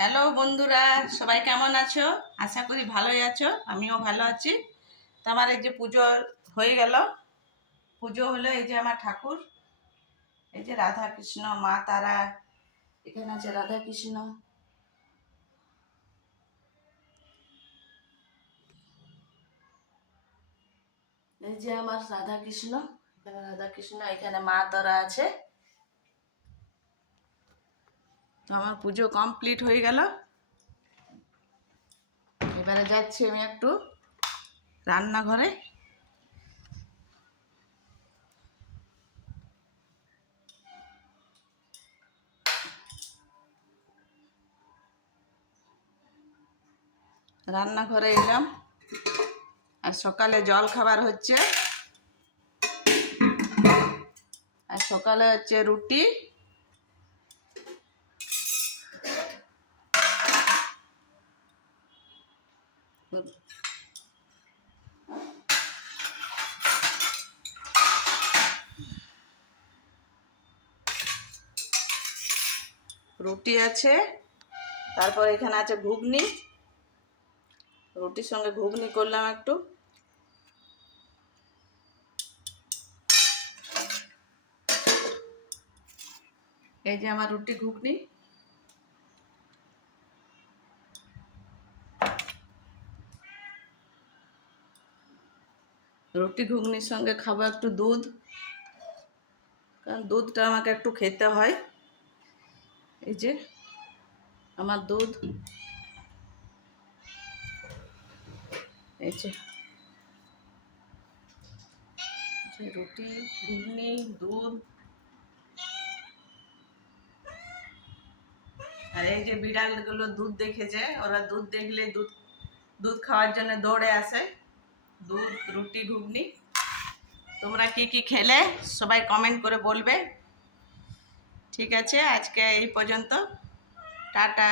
Hello বন্ধুরা, সবাই কেমন আছো? আশা করি ভালোই আছো। আমিও ভালো আছি। তো আমার এই যে পুজো হয়ে গেল। পুজো হলো, এই যে আমার ঠাকুর, এই যে রাধা কৃষ্ণ, মা তারা, এখানে আছে রাধা কৃষ্ণ। এই যে আমার রাধা কৃষ্ণ, এখানে রাধা কৃষ্ণ, এখানে মা তারা আছে। তো আমার পুজো কমপ্লিট হয়ে গেল। এবারে যাচ্ছি আমি একটু রান্নাঘরে। রান্নাঘরে এলাম, আর সকালে জল খাবার হচ্ছে। আর সকালে হচ্ছে রুটি, রুটি আছে, তারপর এখানে আছে ঘুগনি। রুটির সঙ্গে ঘুগনি করলাম একটু। এই যে আমার রুটি ঘুগনি। রুটি ঘুগনির সঙ্গে খাবো একটু দুধ, কারণ দুধটা আমাকে একটু খেতে হয়। এই যে আমার দুধ, এই যে রুটি ঘুগনি দুধ। আর এই যে বিড়ালগুলো দুধ দেখেছে, ওরা দুধ দেখলে দুধ দুধ খাওয়ার জন্য দৌড়ে আসে। দুধ, রুটি, ঘুগনি। তোমরা কি কি খেলে সবাই কমেন্ট করে বলবে। ঠিক আছে, আজকে এই পর্যন্ত। টাটা।